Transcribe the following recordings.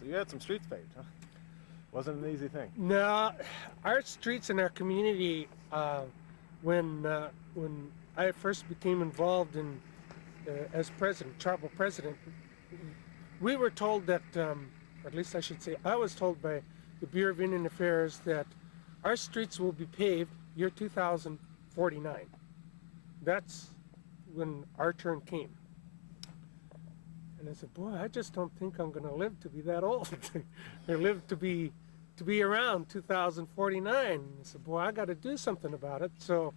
So you had some streets paved, huh? Wasn't an easy thing. No, our streets in our community, when I first became involved in as president, tribal president, we were told that, or at least I should say, I was told by the Bureau of Indian Affairs that our streets will be paved year 2049. That's when our turn came. And I said, boy, I just don't think I'm going to live to be that old. or live to be around 2049. And I said, boy, I got to do something about it. So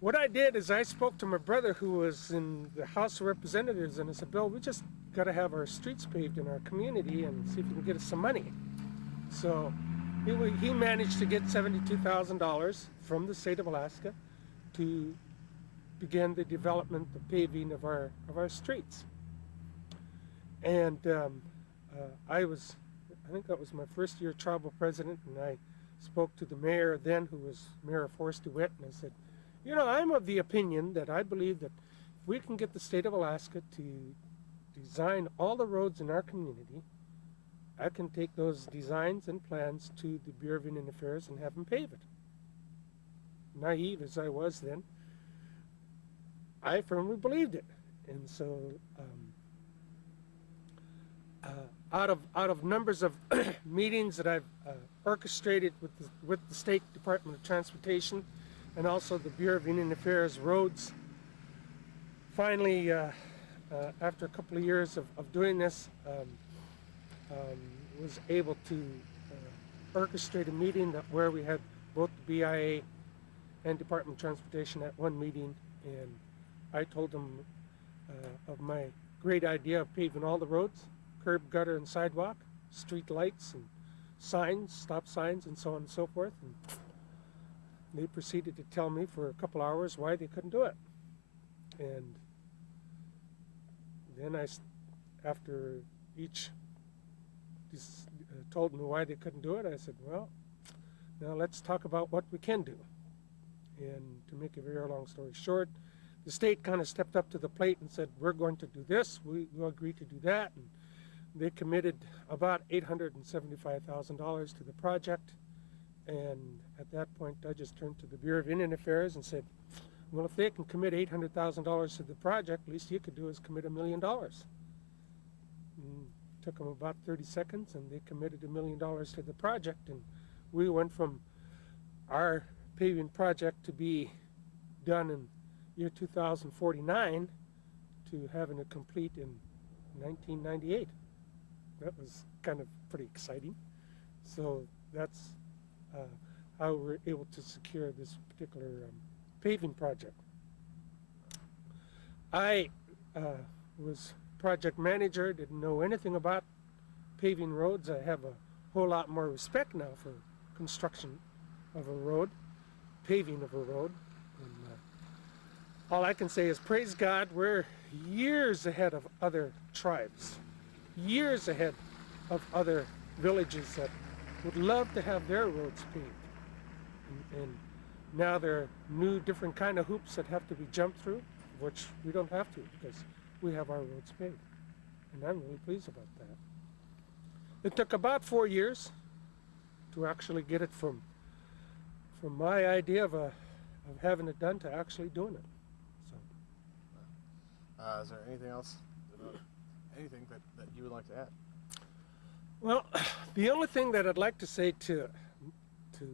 what I did is I spoke to my brother who was in the House of Representatives, and I said, Bill, we just got to have our streets paved in our community and see if we can get us some money. So he managed to get $72,000 from the state of Alaska to begin the development, the paving of our streets. And I think that was my first year tribal president, and I spoke to the mayor then, who was Mayor of Forest DeWitt, and I said, you know, I'm of the opinion that I believe that if we can get the state of Alaska to design all the roads in our community, I can take those designs and plans to the Bureau of Indian Affairs and have them pave it. Naive as I was then, I firmly believed it. And so out of numbers of meetings that I've orchestrated with the State Department of Transportation and also the Bureau of Indian Affairs roads, finally, after a couple of years of doing this, was able to orchestrate a meeting where we had both the BIA and Department of Transportation at one meeting, and I told them of my great idea of paving all the roads, curb, gutter, and sidewalk, street lights and signs, stop signs, and so on and so forth. And they proceeded to tell me for a couple hours why they couldn't do it. And then after each told me why they couldn't do it, I said, well, now let's talk about what we can do. And to make a very long story short, the state kind of stepped up to the plate and said, we're going to do this, we'll agree to do that. And they committed about $875,000 to the project. And at that point, I just turned to the Bureau of Indian Affairs and said, well, if they can commit $800,000 to the project, least you could do is commit $1 million. Took them about 30 seconds, and they committed $1 million to the project, and we went from our paving project to be done in year 2049 to having it complete in 1998. That was kind of pretty exciting. So that's how we were able to secure this particular paving project. I was project manager, didn't know anything about paving roads. I have a whole lot more respect now for construction of a road, paving of a road. And all I can say is praise God, we're years ahead of other tribes, years ahead of other villages that would love to have their roads paved. And now there are new different kind of hoops that have to be jumped through, which we don't have to because we have our roads paved. And I'm really pleased about that. It took about 4 years to actually get it from my idea of having it done to actually doing it. So, is there anything else, anything that you would like to add? Well, the only thing that I'd like to say to the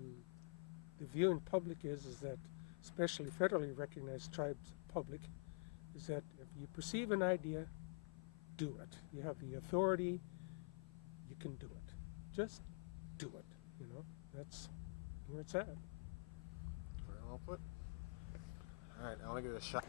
viewing public is that, especially federally recognized tribes public, is that if you perceive an idea, do it. You have the authority, you can do it. Just do it, you know. That's where it's at. Very well put. All right, I want to give it a shot.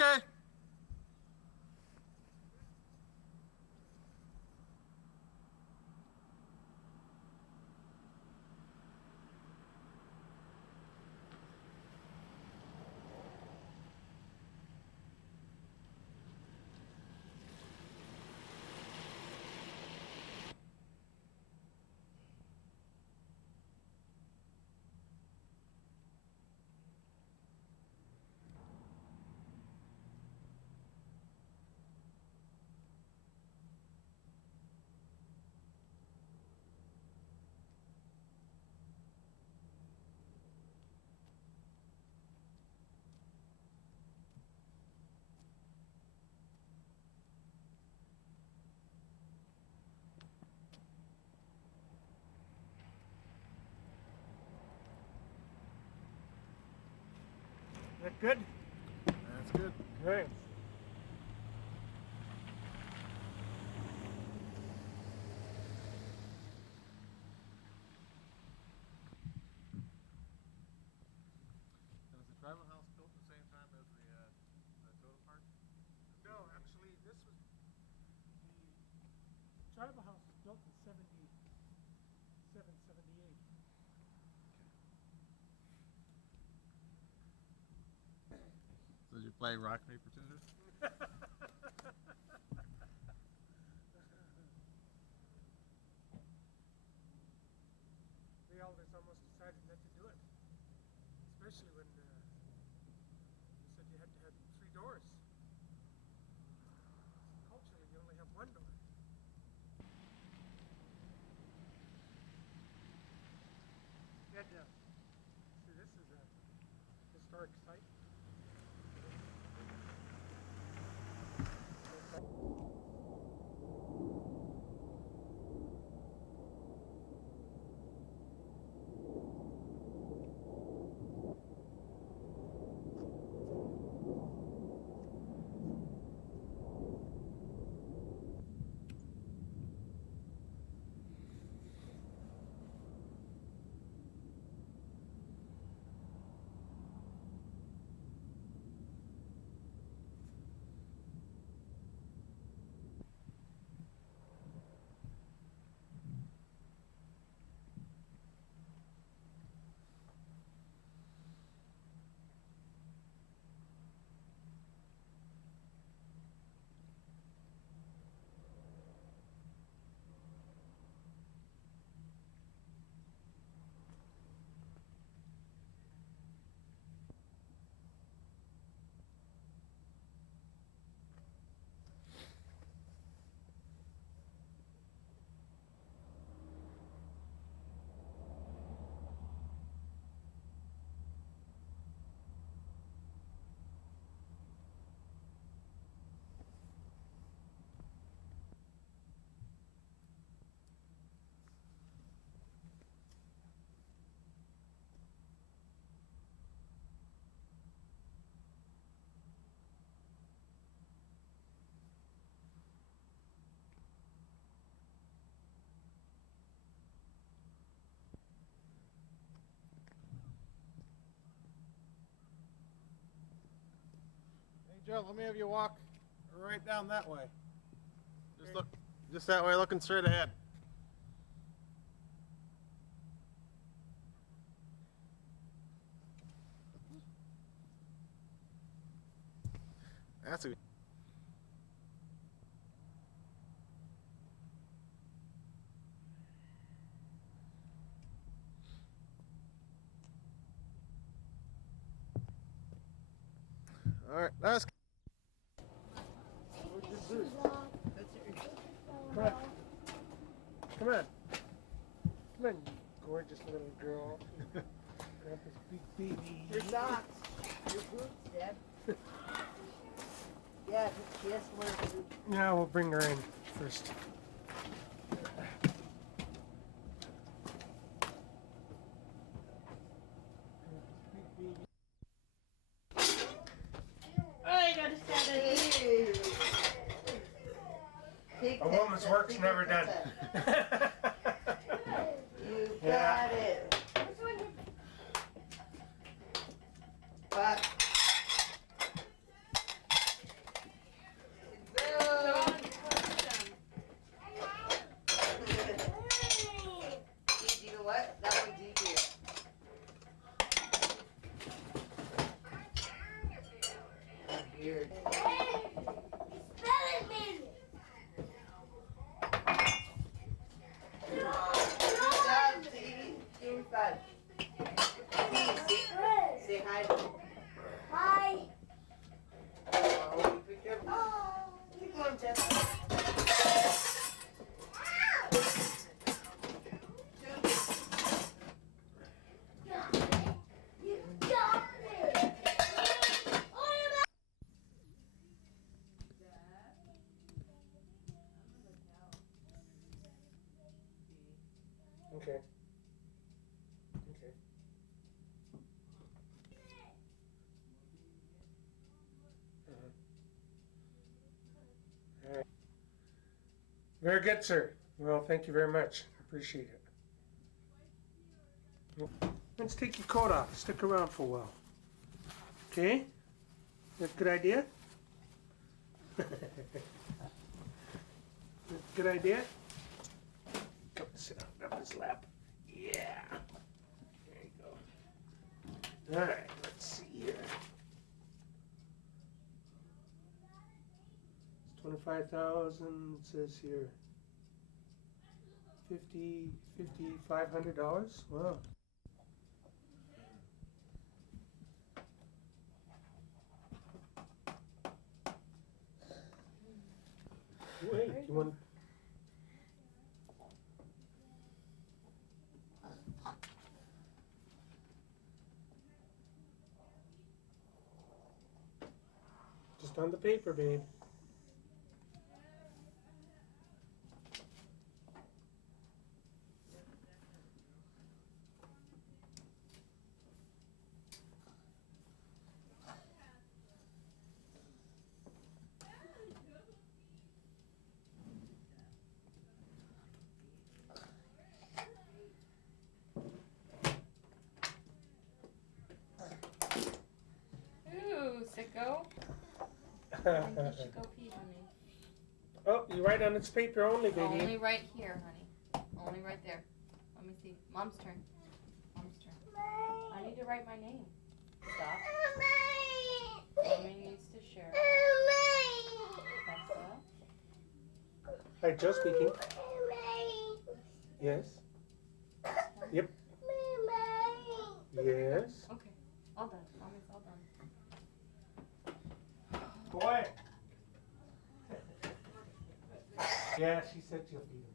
Okay. That good? That's good. Great. And was the tribal house built the same time as the totem park? No, actually, this was the tribal house was built in 77, 78. So did you play rock, paper, scissors? The elders almost decided not to do it, especially when they said you had to have 3 doors. Culturally, you only have 1 door. And see, this is a historic site. Hey Joe, let me have you walk right down that way. Just look, just that way, looking straight ahead. That's a all right. That's Come on. Come on. Come on, you gorgeous little girl. Grandpa's big baby. Your socks, your boots, Deb. Yeah, she has to wear boots. Yeah, we'll bring her in first. Oh, you gotta stand it. A woman's work's never done. You Yeah. got it. But Say hi. Hi. Keep going, Jess. You got it. Okay. Okay. All right. Very good, sir. Well, thank you very much. Appreciate it. Let's take your coat off. Stick around for a while. Okay? That's a good idea? That's a good idea? Come sit on up his lap. Yeah. There you go. All right, let's see here. It's 25,000, it says here. $500. Wow. Wait, you want? Just on the paper, babe. Ooh, sicko. I think you should go pee, honey. Oh, you write on its paper only, baby. Only right here, honey. Only right there. Let me see. Mom's turn. Mom's turn. I need to write my name. Stop. Mommy needs to share. Tessa. Hi, Joe speaking. Yes. Yep. Yes. Okay. All done. Mommy's all done. Boy. Yeah, she said she'll feed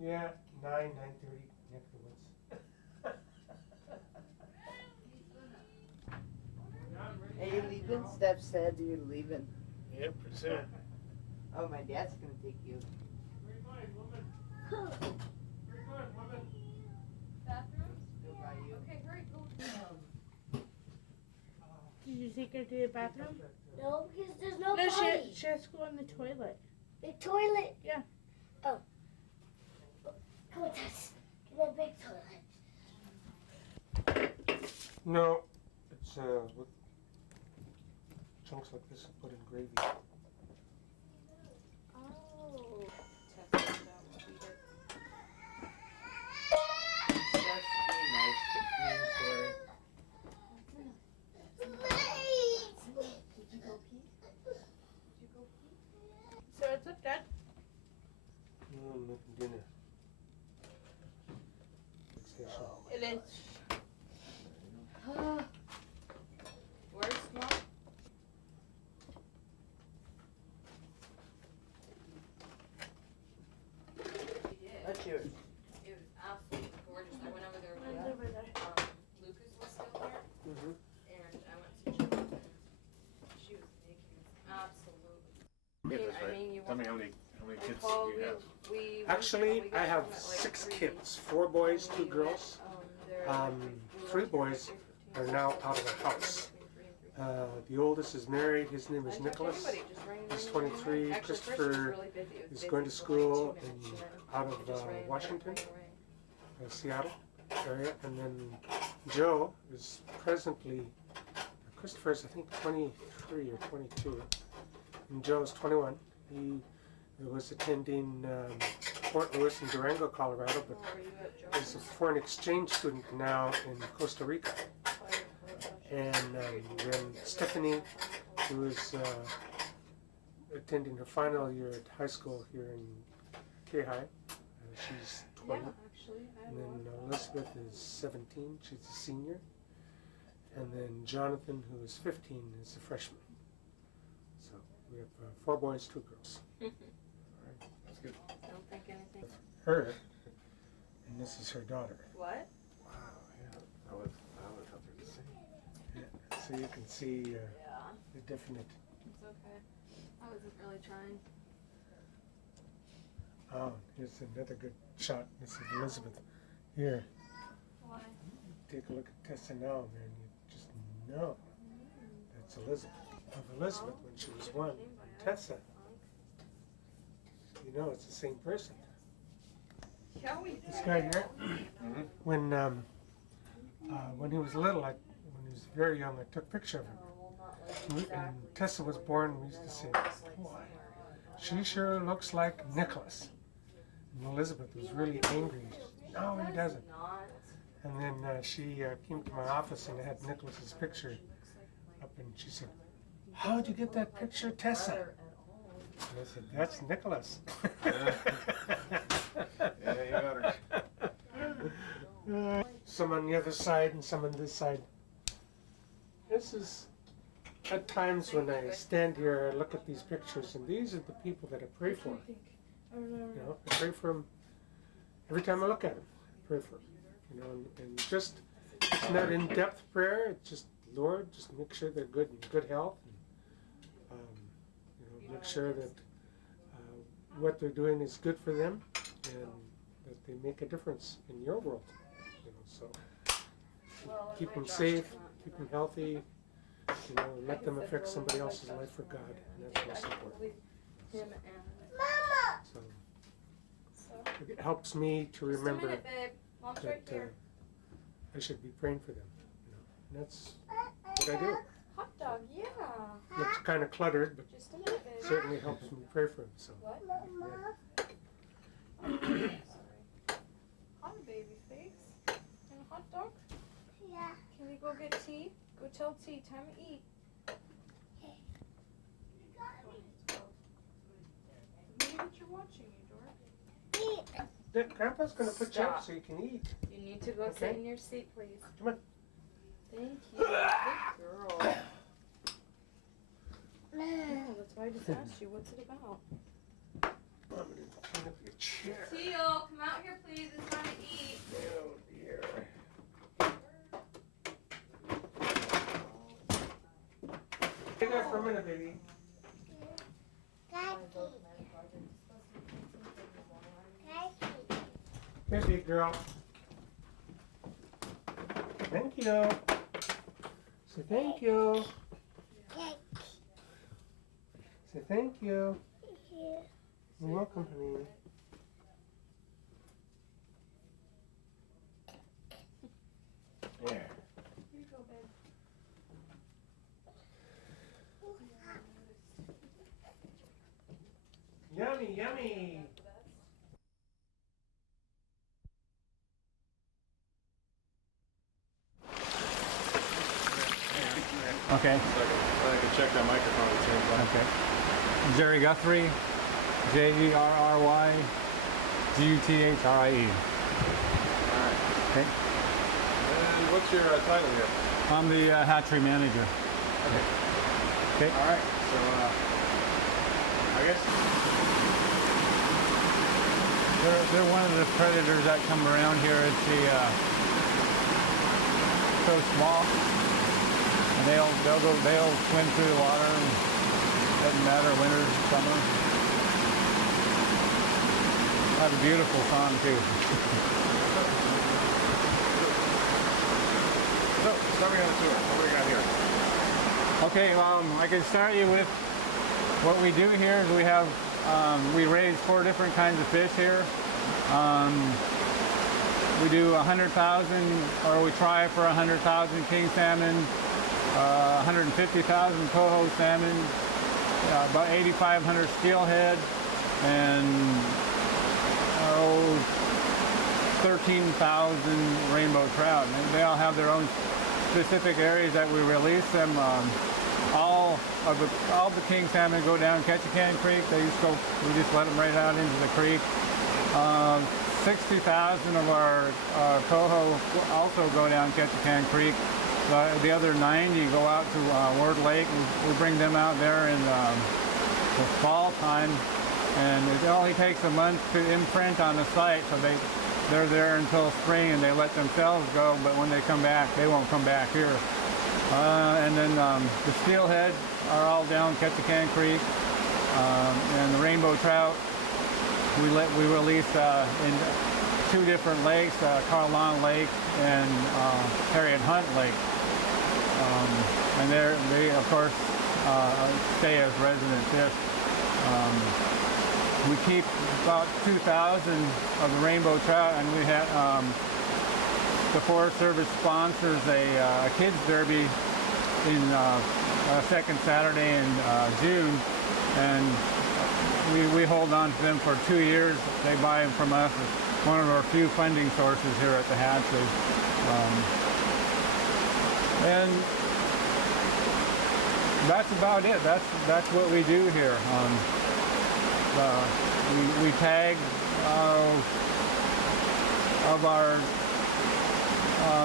him. Yeah, 9:30 next to once. Are you leaving? Steph said you're leaving. Yep, pretty soon. Oh, my dad's gonna take you. Where you going, woman? Where you going, woman? Bathrooms? Go by you. Okay, hurry, go. Did you take her to the bathroom? No, because there's no No, potty. she has to go in the toilet. The toilet. Yeah. Oh. Come on, Tess. Get that big toilet. No, it's with chunks like this and put in gravy. Oh. Tessa, we'll eat it. Steph's being nice to me for her. Did you go pee? Did you go pee? So it's up, Dad. I'm making dinner. Fixation. It is. Where's Mom? We did. That's yours. It was absolutely gorgeous. I went over there when Mine's over there. Lucas was still there, Mm-hmm. and I went to Jill, and she was making this absolutely. I mean, you Tell me want. how many kids Well, you have. we Actually, we got I have home at, like, 6 3, kids, 4 boys, and 2 we girls. there, Um, we 3 left boys here at are 3:15, now so out of the between house. 3 and 3:30. The oldest is married. His name is I told Nicholas. everybody, just ring, He's ring, ring, ring. 23. Actually, first it was Christopher really busy. It was is busy going to for like 2 school minutes, in, and then out it of just rang, Washington, rang. Seattle area, and then Joe is presently, Christopher's I think 23 or 22, and Joe's 21. He was attending Fort Lewis in Durango, Colorado, but Oh, are you at Joe's? is a foreign exchange student now in Costa Rica. And then Stephanie, who is attending her final year at high school here in K-High. She's 20. And then Elizabeth is 17. She's a senior. And then Jonathan, who is 15, is a freshman. So we have 4 boys, 2 girls. Mhm. All right. That's good. Don't think anything. Her, and this is her daughter. What? Wow, yeah. That was up there to see. Yeah. So you can see Yeah. the definite. It's okay. I wasn't really trying. Oh, here's another good shot. This is Elizabeth. Here, Why? take a look at Tessa now, man. You just know that's Elizabeth. Of Elizabeth when she was 1. Tessa, you know it's the same person. Yeah, we This guy here, Mm-hmm. when he was little, when he was very young, I took a picture of him. And Tessa was born, we used to say, boy, she sure looks like Nicholas. And Elizabeth was really angry. No, he doesn't. And then she came to my office and I had Nicholas's picture up, and she said, "How'd you get that picture, Tessa?" And I said, "That's Nicholas." Yeah, you got her. Some on the other side and some on this side. This is at times when I stand here, I look at these pictures, and these are the people that I pray for. You know, I pray for them every time I look at them. I pray for them. You know, and just, it's not in-depth prayer. It's just, Lord, just make sure they're good in good health. And, you know, make sure that what they're doing is good for them, and that they make a difference in your world. You know, so keep them safe, keep them healthy. You know, let them affect somebody else's life for God, and that's most important. Him and So it helps me to remember Just a minute, babe. Mom's right that here. I should be praying for them. You know, and that's what I do. Hot dog, yeah. Looks kind of cluttered, but Just a minute, babe. certainly helps me pray for them. So What? yeah. Sorry. Hi, baby face. And a hot dog? Yeah. Can we go get tea? Go tell T, time to eat. Maybe what you're watching, you dork. Grandpa's gonna put you up Stop. so you can eat. You need to go Okay. sit in your seat, please. Come on. Thank you. Good girl. Oh, that's why I just asked you, what's it about? I'm gonna clean up your chair. Teal, come out here, please. It's time to eat. Oh dear. Stay there for a minute, baby. Here, big girl. Thank you. Say thank you. Say thank you. You're welcome, honey. There. Here you go, babe. Yummy, yummy. Okay, So I can check that microphone at the same time. okay. Jerry Guthrie, Jerry Guthrie. Alright. Okay. And what's your title here? I'm the hatchery manager. Okay. Alright, so I guess They're one of the predators that come around here. It's the so small, and they'll swim through the water. And doesn't matter winter, summer. Have a beautiful song too. so start me on the tour. What do we got here? Okay, I can start you with what we do here is we raise 4 different kinds of fish here. We do 100,000, or we try for 100,000 king salmon, 150,000 coho salmon, about 8,500 steelhead, and 13,000 rainbow trout. And they all have their own specific areas that we release them. All the king salmon go down Ketchikan Creek. We just let them right out into the creek. 60,000 of our coho also go down Ketchikan Creek. The other 90 go out to Ward Lake. We bring them out there in the fall time, and it only takes a month to imprint on the site, so they're there until spring and they let themselves go, but when they come back, they won't come back here. And then the steelhead are all down Ketchikan Creek, and the rainbow trout we release in 2 different lakes, Carl Long Lake and Harriet Hunt Lake. And they of course stay as resident fish. We keep about 2,000 of the rainbow trout, and we have the Forest Service sponsors a kids derby in second Saturday in June, and we hold on to them for 2 years. They buy them from us. It's one of our few funding sources here at the hatchery. And that's about it. That's what we do here. We tag of our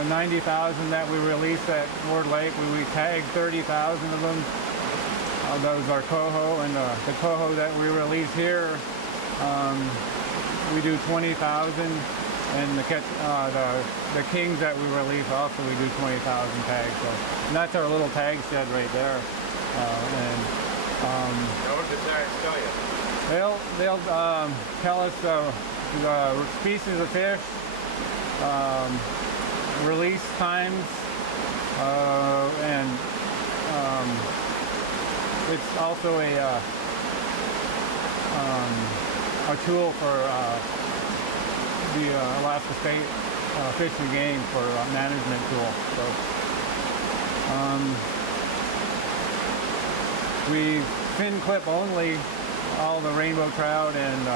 90,000 that we release at Ward Lake. We tag 30,000 of them. Those are coho, and the coho that we release here, we do 20,000, and the kings that we release also we do 20,000 tags. So, and that's our little tag shed right there. What did the tags tell you? They'll tell us the species of fish, release times, and it's also a tool for the Alaska State Fish and Game for management tool. So we fin clip only all the rainbow trout and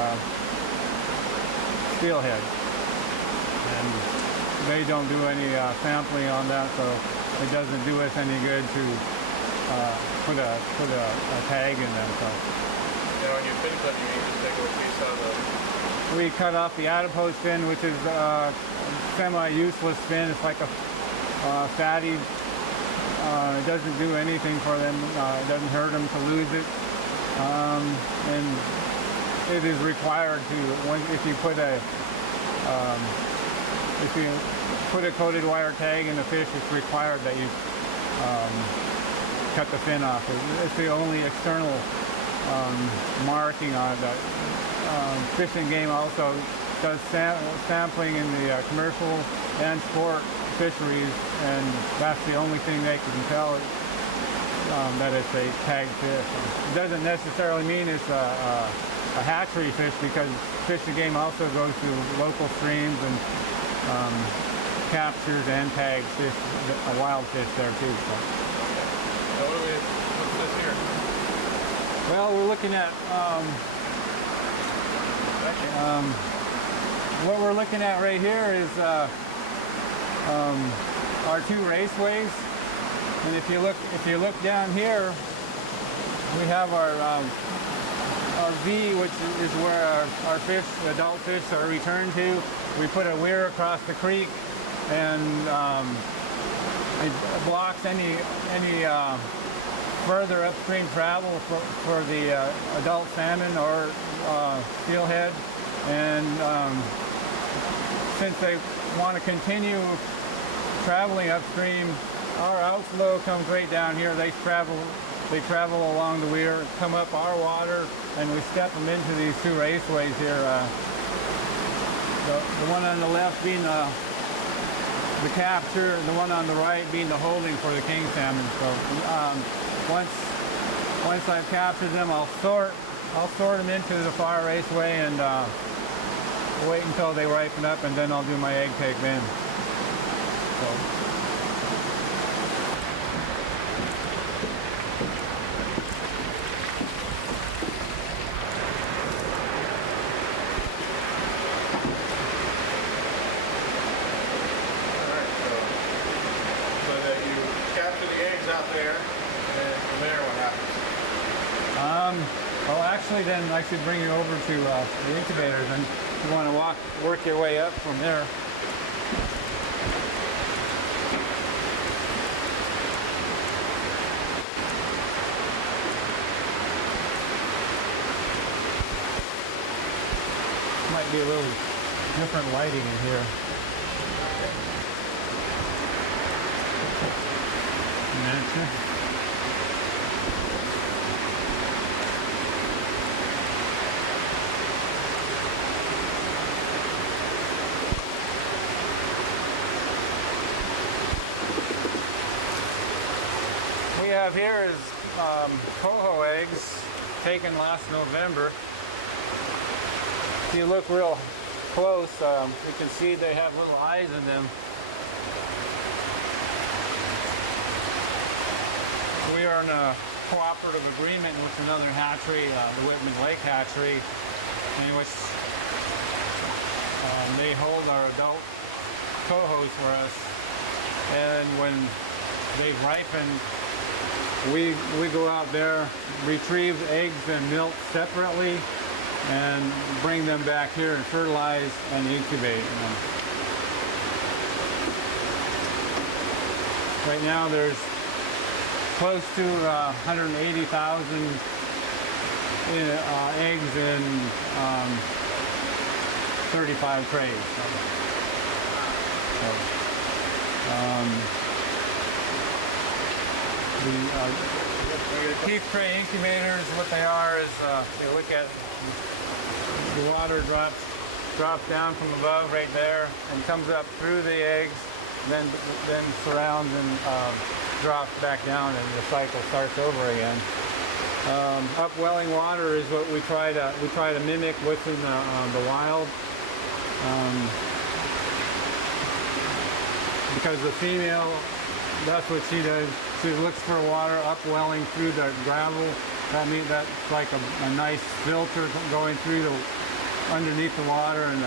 steelhead, and they don't do any sampling on that, so it doesn't do us any good to put a tag in them. So. Yeah, when you fin clip, you just take a piece out of We cut off the adipose fin, which is semi-useless fin. It's like a fatty. It doesn't do anything for them. It doesn't hurt them to lose it. And it is required to, if you put a coated wire tag in the fish, it's required that you cut the fin off. It's the only external marking on that. Fish and Game also does sampling in the commercial and sport fisheries, and that's the only thing they can tell that it's a tagged fish. It doesn't necessarily mean it's a hatchery fish, because Fish and Game also goes to local streams and captures and tags fish, wild fish there too. So. What's this here? Well, we're looking at what we're looking at right here is our 2 raceways, and if you look down here, we have our V, which is where our fish, adult fish, are returned to. We put a weir across the creek, and it blocks any further upstream travel for the adult salmon or steelhead. And since they want to continue traveling upstream, our outflow comes right down here. They travel along the weir, come up our water, and we step them into these 2 raceways here. The one on the left being the capture, and the one on the right being the holding for the king salmon. So once I've captured them, I'll sort them into the far raceway and wait until they ripen up, and then I'll do my egg take then. So. So that you out there, and from there what happens? Well, actually, then I should bring you over to the incubators, and you want to work your way up from there. Might be a little different lighting in here. Gotcha. We have here is coho eggs taken last November. If you look real close, you can see they have little eyes in them. We are in a cooperative agreement with another hatchery, the Whitman Lake Hatchery, in which they hold our adult cohos for us. And when they've ripened, we go out there, retrieve eggs and milk separately, and bring them back here and fertilize and incubate them. Right now there's close to 180,000 eggs in 35 trays. The teeth tray incubators, what they are is, you look at the water drops down from above right there and comes up through the eggs, then surrounds and drops back down, and the cycle starts over again. Upwelling water is what we try to mimic what's in the wild, because the female, that's what she does. She looks for water upwelling through the gravel. That means that's like a nice filter going through underneath the water, and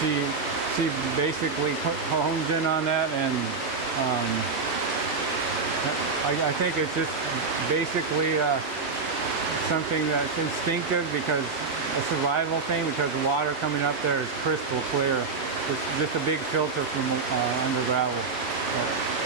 she basically hones in on that, and I think it's just basically something that's instinctive, because a survival thing, because the water coming up there is crystal clear. It's just a big filter from under gravel. So.